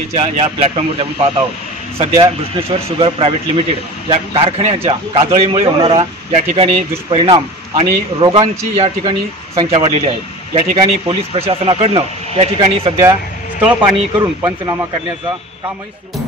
निवडणुकीच्या या प्लॅटफॉर्मवर आपण पाहत आहोत। सध्या घृष्णेश्वर शुगर प्रायव्हेट लिमिटेड या कारखान्याच्या काजळीमुळे होणारा या ठिकाणी दुष्परिणाम आणि रोगांची या ठिकाणी संख्या वाढलेली आहे। या ठिकाणी पोलीस प्रशासनाकडनं या ठिकाणी सध्या स्थळ पाहणी करून पंचनामा करण्याचा कामही सुरू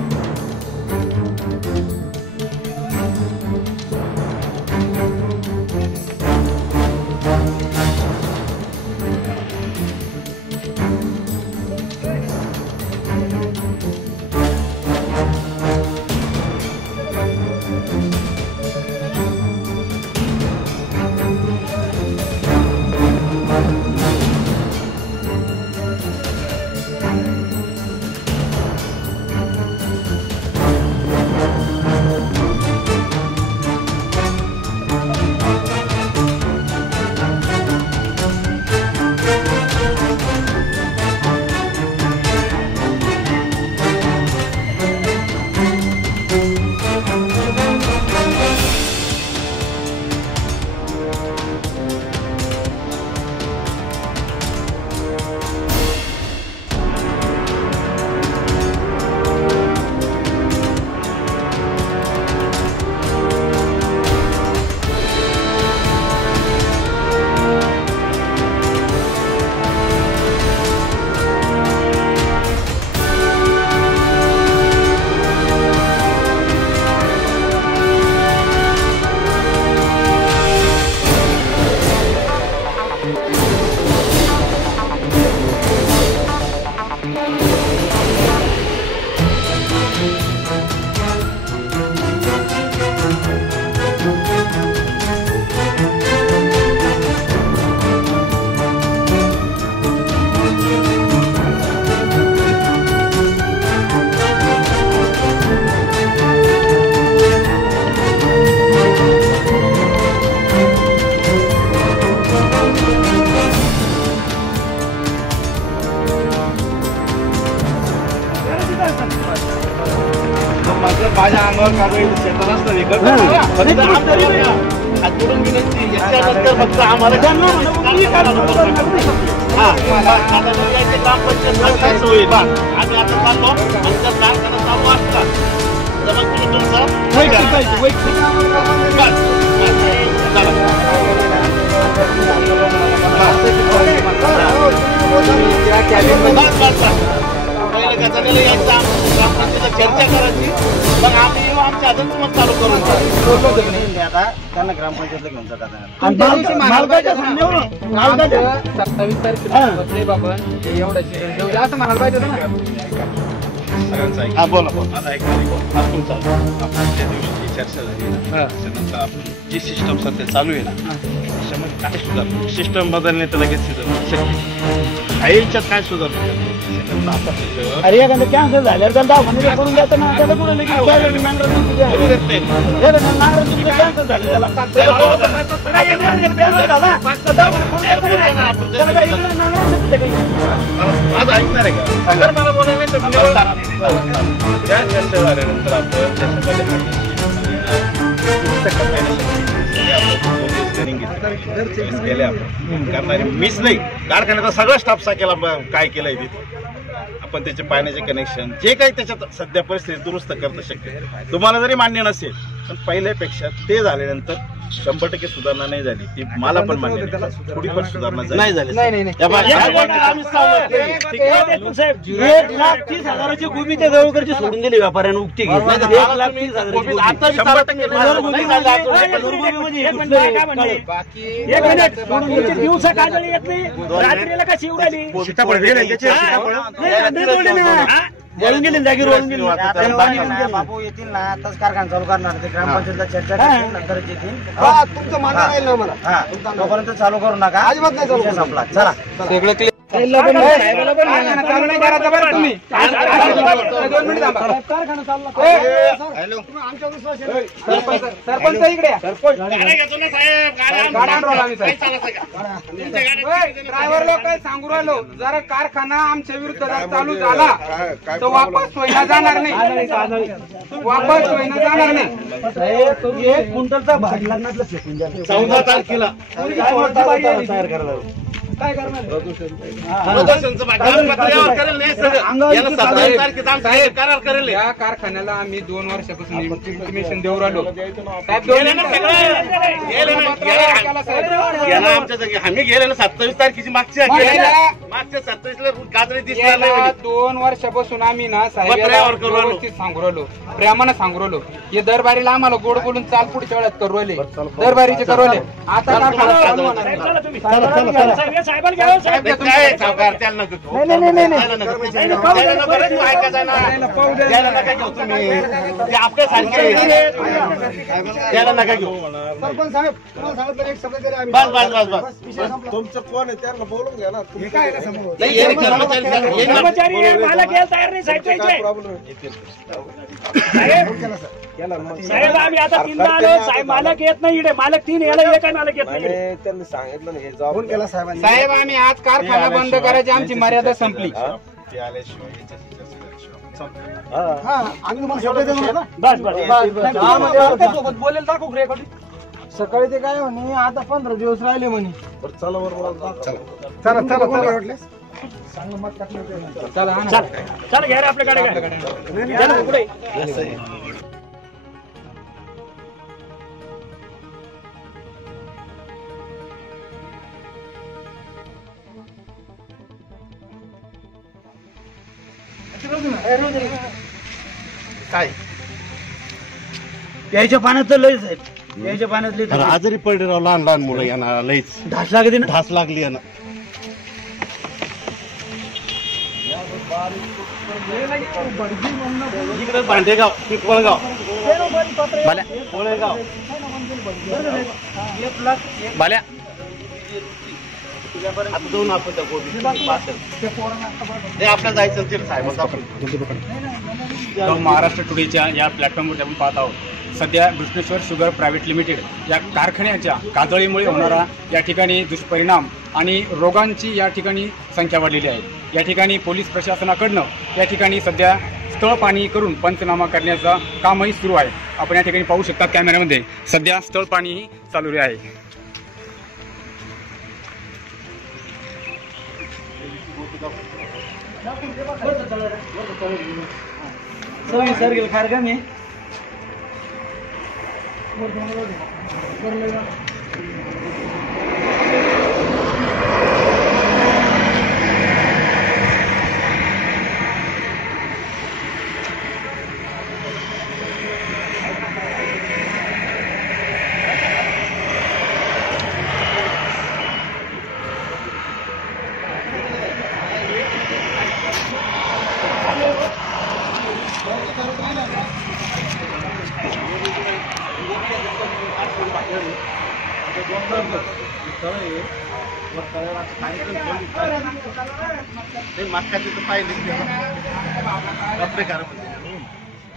माझ्या अंगावर कारवाई शेतात असतं विकत फक्त आमदारी हातून विनंती याच्यानंतर फक्त आम्हाला ग्रामपंचायत होईल आम्ही आता चाललो नंतर कारखाना चालू असता जमा करून चर्चा करायची मग आम्ही आमच्या हातात मग चालू करून आता त्यांना ग्रामपंचायतला घेऊन जातात 27 तारखेला आपण एवढं असं म्हणायला पाहिजे ना। बोला बोला आता एक आपण त्या दिवशी चर्चा झाली ना त्याच्यानंतर आपण जी सिस्टम सध्या चालू आहे ना त्याच्यामध्ये काय सुधार सिस्टम बदलणे तर लगेच सुधार आईच्यात काय सुधार अरे एखादं कॅन्सल झाल्यावर त्याला दवाखान्यात करून द्यायचं ना त्याला कुठं लगेच कॅन्सल झालं आज ऐकणार आहे का अगर मला बोलायला त्या चर्चा झाल्यानंतर आपण त्याच्यामध्ये गेले आपण करणारे मीच नाही कारखान्याचा सगळा स्टाफ केला काय केलंय तिथे आपण त्याचे पाण्याचे कनेक्शन जे काही त्याच्यात सध्या परिस्थिती दुरुस्त करणं शक्य तुम्हाला जरी मान्य नसेल पण पहिल्यापेक्षा ते झाल्यानंतर 100% सुधारणा नाही झाली ती मला पण मान्य नाही थोडी पण सुधारणा नाही झाली 1,30,000ची भूमी त्या जवळकडची सोडून दिली व्यापाऱ्यानं उक्ती घेत 1,30,000 दिवसा काजळी येत नाही रात्रीला कशी उडाली वळून गेले जागीर वळून गेले बाबू येतील ना आताच कारखाना चालू करणार ते ग्रामपंचायतला चर्चा नंतर येतील तुमचं मान्य राहील ना मला तोपर्यंत चालू करू नका अजिबात नाही चालू संपला चला सगळं सरपंच इकडे ड्रायव्हर लोक सांगू राहिलो जरा कारखाना आमच्या विरुद्ध चालू झाला तर वापस सोयीला जाणार नाही वापस सोयीला जाणार नाही 1 क्विंटलचा भाग लागणार 14 तारखेला तयार करायला प्रदूषणचं कागदपत्रावर करेल नाही सगळं. याला 27 तारखेचा आमचा करार करेल. या कारखान्याला आम्ही 2 वर्षापासून इंटिमेशन देऊ राहिलो साहेब. गेले ना सगळं. गेले ना. याला आमच्या जागी आम्ही गेले ना 27 तारखेची मागच्या 27 ला गाजरे दिसणार नाही. 2 वर्षापासून आम्ही ना साहेब पत्र्यावर करू राहिलो. व्यवस्थित सांगू राहिलो, प्रेमानं सांगू राहिलो. हे दरबारीला आम्हाला गोड बोलून चाल पुढच्या वेळात करू राहिले, दरबारीचे करू राहिले. आता कारखाना चालू होणार नाही. साहेब काय सावकार त्याला नका घेऊ. त्याला नका रे, तू ऐकायचं ना. त्याला नका घेऊ तुम्ही. ते आपल्या सारखे त्याला नका घेऊ. सरपंच साहेब तुम्हाला सांगितलं एक शब्द तरी आम्ही बस तुमचं कोण आहे त्यांना बोलून घ्या ना. तुम्ही काय ना समोर नाही, हे कर्मचारी मालक यायला तयार नाही साहेब. साहेब आम्ही आता 3दा आलो साहेब. मालक येत नाही इकडे. मालक 3 याला एक आहे, मालक येत नाही इकडे. त्यांनी सांगितलं नाही जबाब केला साहेबांनी. साहेब आम्ही आज कारखाना बंद करायची आमची मर्यादा संपली. हा आम्ही तुम्हाला शब्द देतो ना. बस बस सोबत बोलेल दाखवू रेकॉर्डिंग. सकाळी ते काय म्हणे आता 15 दिवस राहिले म्हणे. चला बरोबर चला चला वाटले चला हा ना. चल चल घ्या रे आपल्या गाडी. चल पुढे. काय प्यायच्या पाण्यात तर लयच आहे. प्यायच्या पाण्यात लई आजारी पडले राव लहान लहान मुलं यांना लईच ढास लागते ना. ढास लागली यांना. इकडे भांडेगाव पिंपळगाव कोळेगाव बाल्या आता जाऊन आपण त्या गोबी ते आपल्याला जायचं ते साहेब महाराष्ट्र टुडेच्या या प्लॅटफॉर्मवरती आपण पाहत आहोत. सध्या कृष्णेश्वर शुगर प्रायव्हेट लिमिटेड या कारखान्याच्या काजळीमुळे होणारा या ठिकाणी दुष्परिणाम आणि रोगांची या ठिकाणी संख्या वाढलेली आहे. या ठिकाणी पोलीस प्रशासनाकडनं या ठिकाणी सध्या स्थळ पाणी करून पंचनामा करण्याचं कामही सुरू आहे. आपण या ठिकाणी पाहू शकता कॅमेऱ्यामध्ये सध्या स्थळ पाणीही चालू आहे. सर गेल खार का मी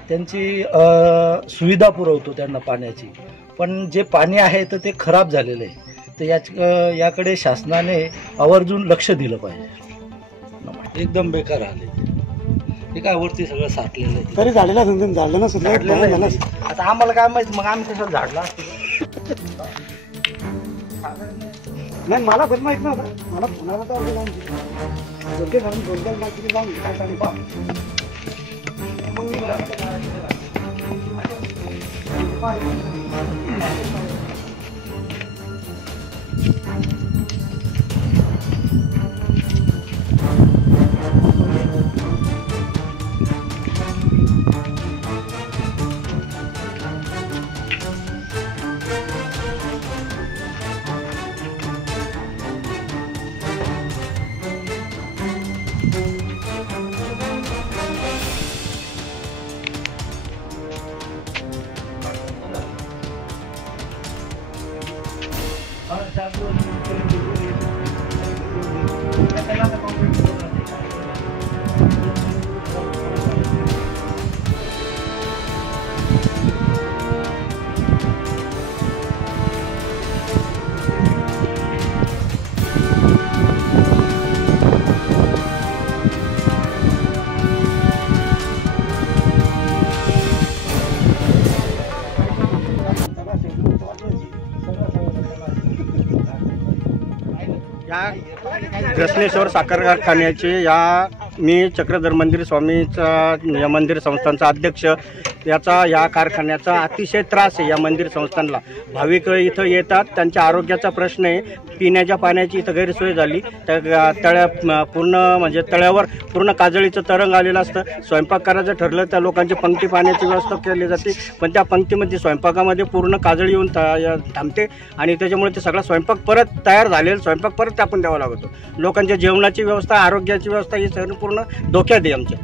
त्यांची सुविधा पुरवतो त्यांना पाण्याची, पण जे पाणी आहे तर ते खराब झालेलं आहे. तर याकडे शासनाने आवर्जून लक्ष दिलं पाहिजे. एकदम बेकार आले हे काय वरती सगळं साठलेलं आहे. तरी झालेलं झालं ना सुद्धा आता आम्हाला काय माहिती, मग आम्ही कशाला झाडला. नाही मला पण माहित नव्हतं. मला पुन्हा योग्य घालून 2-4 लाख जाऊन काय सांग पा घृष्णेश्वर साखर कारखान्याचे मी चक्रधर मंदिर स्वामीचा या मंदिर संस्थांचा अध्यक्ष. या कारखान्याचा अतिशय त्रास आहे. या मंदिर संस्थांना भाविक इथं येतात, त्यांच्या आरोग्याचा प्रश्न आहे. पिण्याच्या पाण्याची इथं गैरसोय झाली. तळ्यावर पूर्ण काजळीचं तरंग आलेलं असतं. स्वयंपाक करायचं ठरलं त्या लोकांची पंक्ती पाण्याची व्यवस्था केली जाते, पण त्या पंक्तीमध्ये स्वयंपाकामध्ये पूर्ण काजळी येऊन थांबते आणि त्याच्यामुळे ते सगळा स्वयंपाक परत तयार झालेला स्वयंपाक परत टाकून द्यावा लागतो. लोकांच्या जेवणाची व्यवस्था, आरोग्याची व्यवस्था ही पूर्ण धोक्यात आहे आमच्या.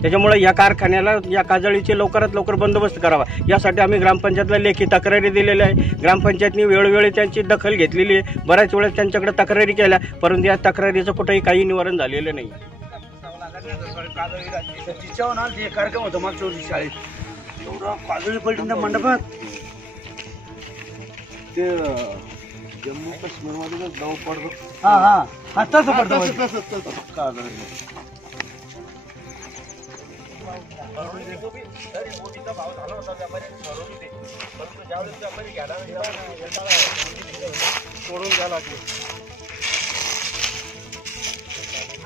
त्याच्यामुळे या कारखान्याला या काजळीचे लवकरात लवकर बंदोबस्त करावा यासाठी आम्ही ग्रामपंचायतला लेखी तक्रारी दिलेल्या आहे. ग्रामपंचायतनी वेळोवेळी त्यांची दखल घेतलेली आहे. बऱ्याच वेळेस त्यांच्याकडे तक्रारी केल्या, परंतु या तक्रारीचं कुठेही काही निवारण झालेलं नाही. कार्यक्रम होता मागच्या वर्षी शाळेत, एवढं काजळी पलटी त्या मंडपात. ते जम्मू काश्मीरमध्ये दव पडतो. हा तसं पडतं. मोदीचा भाव झाला होता व्यापारी परंतु ज्यावेळेस व्यापारी घ्यायला सोडून द्यायला लागले.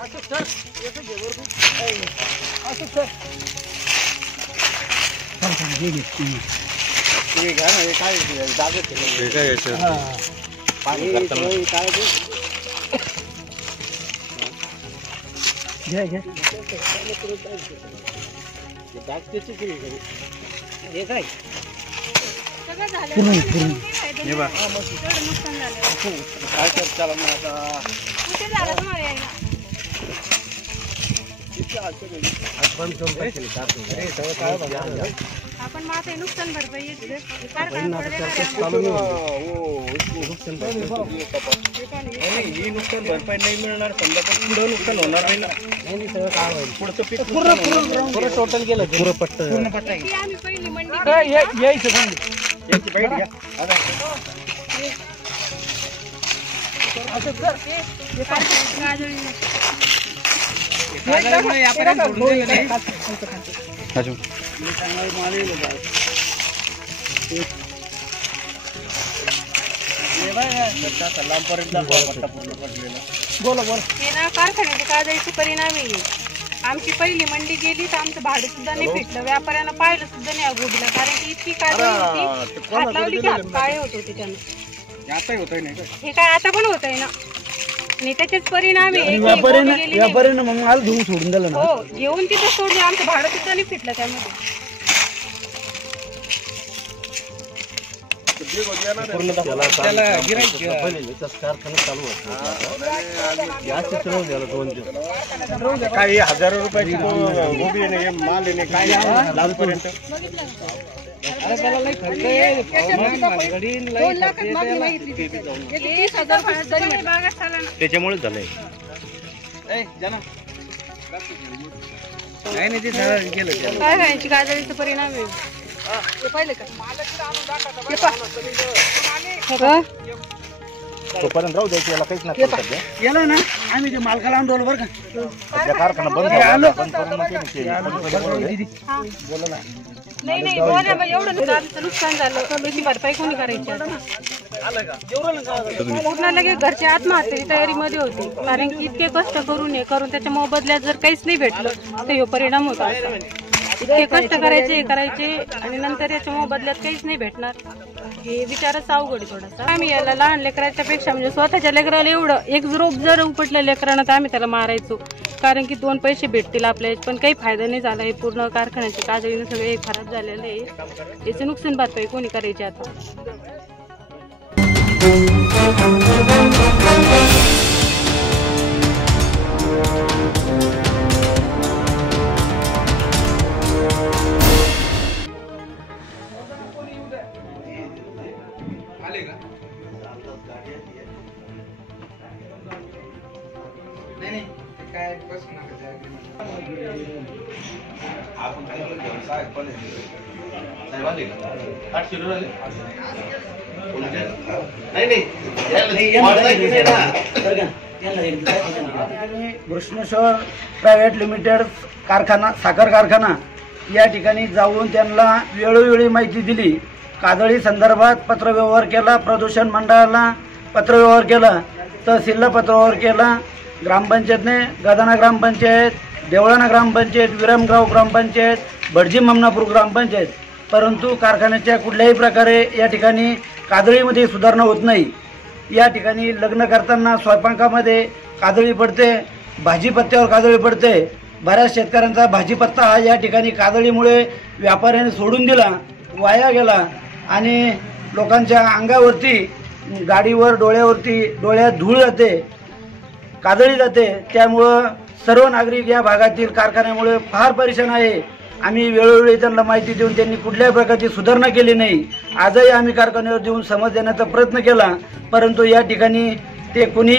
असं सर येतं घेवर असं सर हे घ्या ना. हे काय जागेत पाणी काय घ्या घ्या हे काय आपण माझं नुकसान भरपाई ही नुकसान भरपाई नाही मिळणार समजा, पण पुढं नुकसान होणार नाही ना. सगळं काय होईल पुढचं पीक पूर्ण टोटल गेलं पूर्ण पट्ट आम्ही पहिली मंडी यायचं कारखान्याचे काजळीचे परिणाम आहे. आमची पहिली मंडी गेली तर आमचं भाडं सुद्धा नाही भेटलं. व्यापाऱ्यांना पाहिलं सुद्धा नाही गोबीला, कारण की इतकी काजळी होती. हात लावली की हात काळे होत होते त्यांना. हे काय आता पण होत आहे ना, आणि त्याचेच परिणाम आहे. व्यापाऱ्यानं मग मला घेऊन सोडून दिलं ना. हो, घेऊन तिथं सोडलं. आमचं भाडं सुद्धा नाही फिटलं त्यामध्ये. काही हजारो रुपयाची गोबी नाही, माल नाही, काय लांबपर्यंत. त्याच्यामुळेच झालंय. कारखान्याची काजळीचा परिणाम आहे. तोपर्यंत राहू द्यायची, याला काहीच नाही. गेला ना आम्ही ते मालकाला आणून बरं का. कारखाना बंद नाही एवढं नुकसान झालं, त्याची भरपाई कोणी करायची? पूर्ण लगेच घरचे आत्महत्येची तयारीमध्ये होते, कारण की इतके कष्ट करून त्याच्या मोबदल्यात जर काहीच नाही भेटलं तर हे परिणाम होता. इतके कष्ट करायचे आणि नंतर याच्या मोबदल्यात काहीच नाही भेटणार, हे विचारच अवघड थोडासा. आम्ही याला लहान लेकराच्या पेक्षा म्हणजे स्वतःच्या लेकराला एवढं एक रोग जर उपटल्या लेकरांना तर आम्ही त्याला मारायचो, कारण की 2 पैसे भेटतील आपल्याला, पण काही फायदा नाही झाला. हे पूर्ण कारखान्याच्या काजळीने सगळे खराब झालेलं आहे. याचं नुकसान भरपाई कोणी करायची आता? घृष्णेश्वर प्रायव्हेट लिमिटेड कारखाना, साखर कारखाना या ठिकाणी जाऊन त्यांना वेळोवेळी माहिती दिली. काजळी संदर्भात पत्रव्यवहार केला, प्रदूषण मंडळाला पत्रव्यवहार केला, तहसीलला पत्रावर केला, ग्रामपंचायतने गदाना ग्रामपंचायत, देवळाणा ग्रामपंचायत, विरमगाव ग्रामपंचायत, भटजी ममनापूर ग्रामपंचायत, परंतु कारखान्याच्या कुठल्याही प्रकारे या ठिकाणी कादळीमध्ये सुधारणा होत नाही। या ठिकाणी लग्न करताना स्वयंपाकामध्ये कादळी पडते, भाजीपत्त्यावर कादळी पडते। बऱ्याच शेतकऱ्यांचा भाजीपत्ता हा या ठिकाणी कादळीमुळे व्यापाऱ्याने सोडून दिला, वाया गेला आणि लोकांच्या अंगावरती, गाडीवर, डोळ्यात धूळ जाते, कादळी जाते। त्यामुळं सर्व नागरिक या भागातील कारखान्यामुळे फार परेशान आहे। आम्ही वेळोवेळी त्यांना माहिती देऊन त्यांनी कुठल्याही प्रकारची सुधारणा केली नाही। आजही आम्ही कारखान्यावर देऊन समज देण्याचा प्रयत्न केला, परंतु या ठिकाणी ते कुणी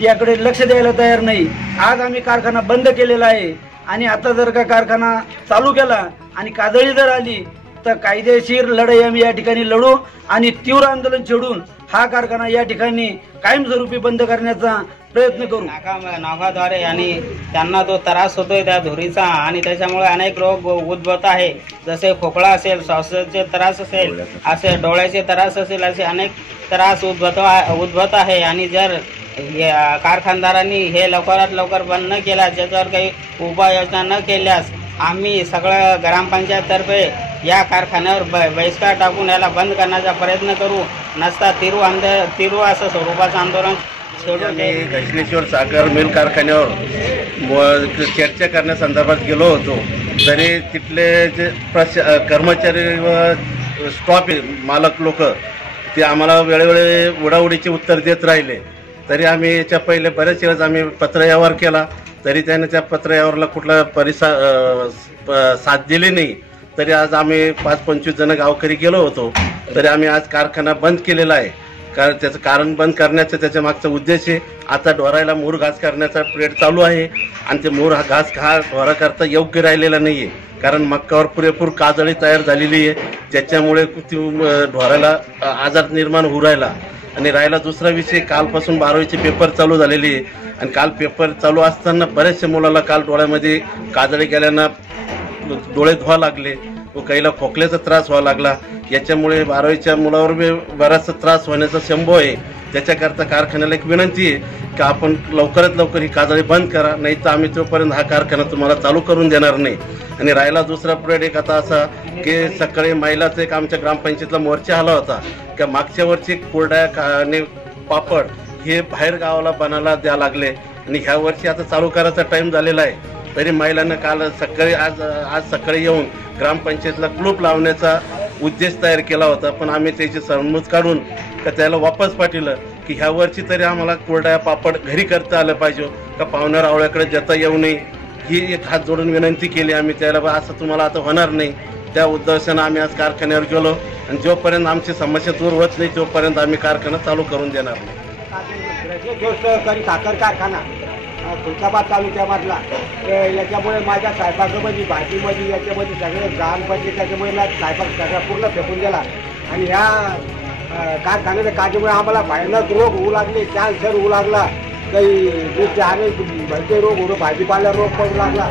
याकडे लक्ष द्यायला तयार नाही। आज आम्ही कारखाना बंद केलेला आहे आणि आता जर का कारखाना चालू केला आणि कादळी जर आली तर कायदेशीर लढाई आम्ही या ठिकाणी लढू आणि तीव्र आंदोलन छेडून हा कारखाना या ठिकाणी कायमस्वरूपी बंद करण्याचा प्रयत्न करू। नाकाद्वारे आणि त्यांना तो त्रास होतोय त्या धुरीचा आणि त्याच्यामुळे अनेक रोग उद्भवत आहे, जसे खोकला असेल, श्वासाचे त्रास असेल, असे डोळ्याचे त्रास असेल, असे अनेक त्रास उद्भवत आहे। आणि जर कारखानदारांनी हे लवकरात लवकर बंद न केल्यास, त्याच्यावर काही उपाययोजना न केल्यास आम्ही सगळं ग्रामपंचायततर्फे या कारखान्यावर बहिष्कार टाकून याला बंद करण्याचा प्रयत्न करू, नसता तिरू असं स्वरूपाचं आंदोलन छेडून दक्षिणेश्वर साखर मिल कारखान्यावर चर्चा करण्यासंदर्भात गेलो होतो, तरी तिथले जे कर्मचारी व स्टॉप मालक लोक ते आम्हाला वेळोवेळी उडाउडीचे उत्तर देत राहिले। तरी आम्ही याच्या पहिले बरेच वेळेस आम्ही पत्रव्यवहार केला, तरी त्याने त्या पत्रव्यवहाराला कुठला साथ दिली नाही। तरी आज आम्ही 5-25 जण गावकरी गेलो होतो, तरी आम्ही आज कारखाना बंद केलेला आहे। कारण त्याचं कारण बंद करण्याचा त्याच्या मागचा उद्देश आहे, आता ढोरायला मूर घास करण्याचा पिरियड चालू आहे आणि ते मूर घास हा ढोराकरता योग्य राहिलेला नाही आहे, कारण मक्कावर पुरेपूर काजळी तयार झालेली आहे, ज्याच्यामुळे ढोराला आजार निर्माण होऊ राहिला। आणि राहिला दुसरा विषय, कालपासून 12वीचे पेपर चालू झालेले आहे आणि काल पेपर चालू असताना बऱ्याचशा मुलाला काल डोळ्यामध्ये काजळी गेल्यानं डोळे धुवा लागले व काहीला खोकल्याचा त्रास व्हावा लागला। याच्यामुळे 12वीच्या मुलावर बराचसा त्रास होण्याचा संभव आहे। त्याच्याकरता कारखान्याला एक विनंती आहे की आपण लवकरात लवकर ही काजळी बंद करा, नाही तर आम्ही तोपर्यंत हा कारखाना तुम्हाला चालू करून देणार नाही। आणि राहिला दुसरा पिरियड एक आता असा की सकाळी महिलाचा एक आमच्या ग्रामपंचायतला मोर्चा आला होता की मागच्या वर्षी कुरड्या आणि पापड हे बाहेर गावाला बनायला द्या लागले आणि ह्या वर्षी आता चालू करायचा टाईम झालेला आहे, तरी महिलांना काल सकाळी आज सकाळी येऊन ग्रामपंचायतला कुलूप लावण्याचा उद्देश तयार केला होता, पण आम्ही त्याची समजूत काढून का त्याला वापस पाठवलं की ह्या वर्षी तरी आम्हाला कुरड्या पापड घरी करता आलं पाहिजे, का पाहुण्या रावळ्याकडे देता येऊ नये ही एक हात जोडून विनंती केली आम्ही त्याला, असं तुम्हाला आता होणार नाही। त्या उद्देशानं आम्ही आज कारखान्यावर गेलो आणि जोपर्यंत आमची समस्या दूर होत नाही तोपर्यंत आम्ही कारखाना चालू करून देणार नाही। जो सहकारी साखर कारखाना खुलताबाद तालुक्यामधला, याच्यामुळे माझ्या स्वयंपाकामध्ये, भाजीमध्ये, याच्यामध्ये सगळे ग्रामपंचायत त्याच्यामुळे स्वयंपाक सगळा पूर्ण फेकून गेला आणि ह्या कारखान्याच्या काळजीमुळे आम्हाला भयानक रोग होऊ लागले, कॅन्सर होऊ लागला, काही अनेक भलते रोग होऊ, भाजीपाला रोग पडू लागला।